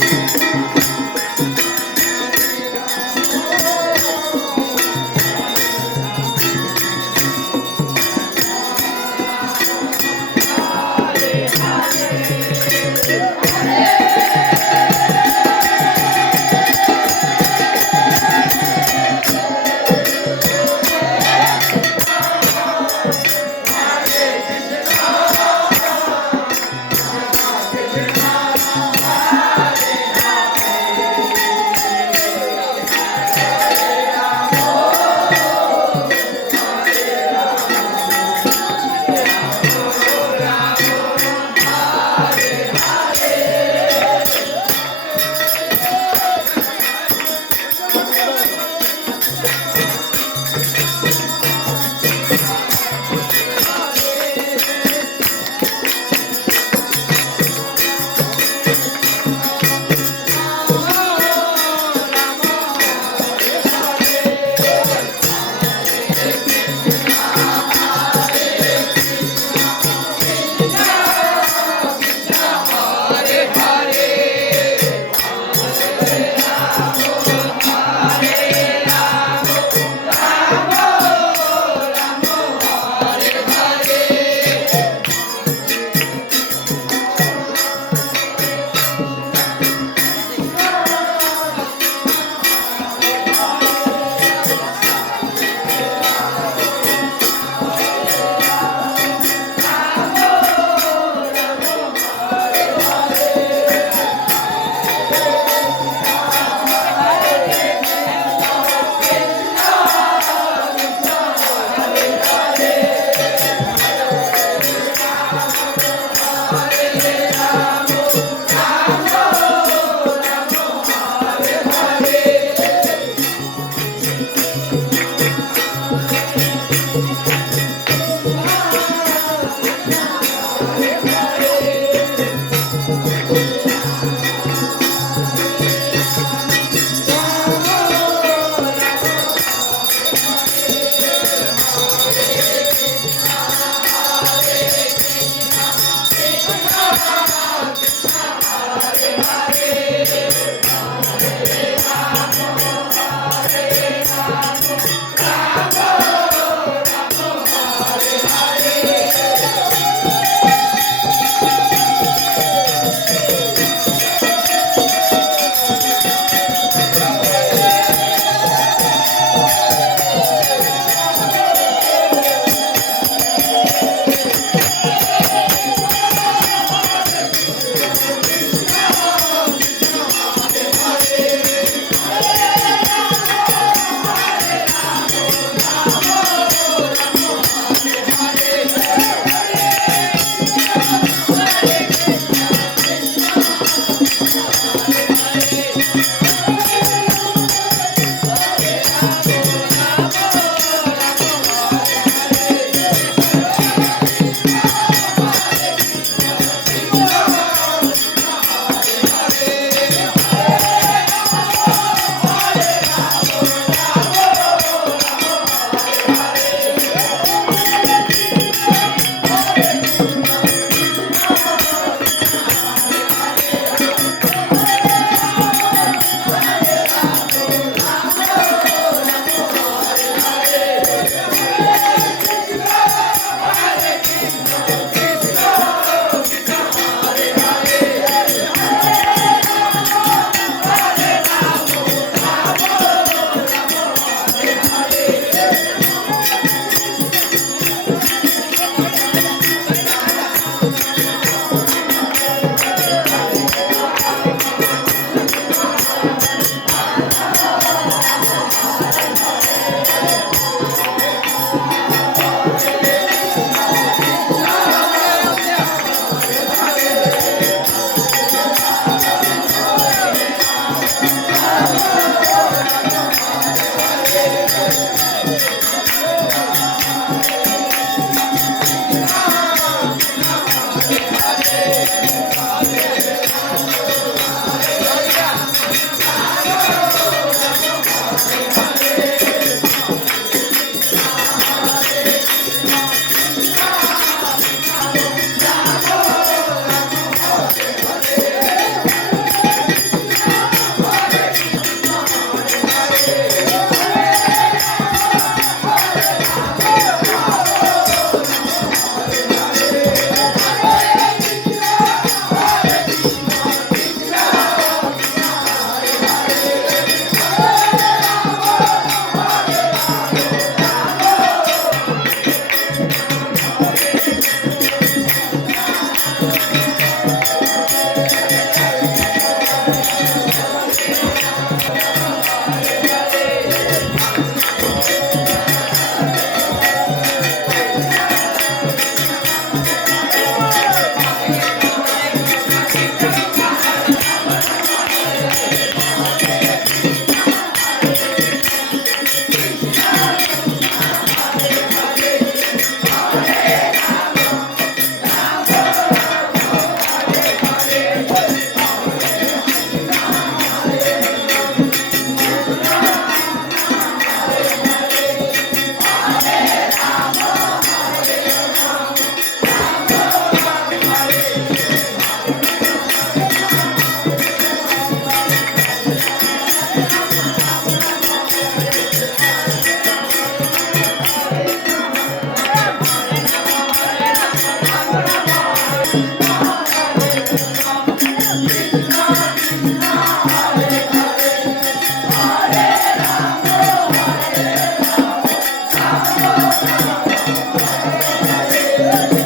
Thank you. Yeah. Yeah.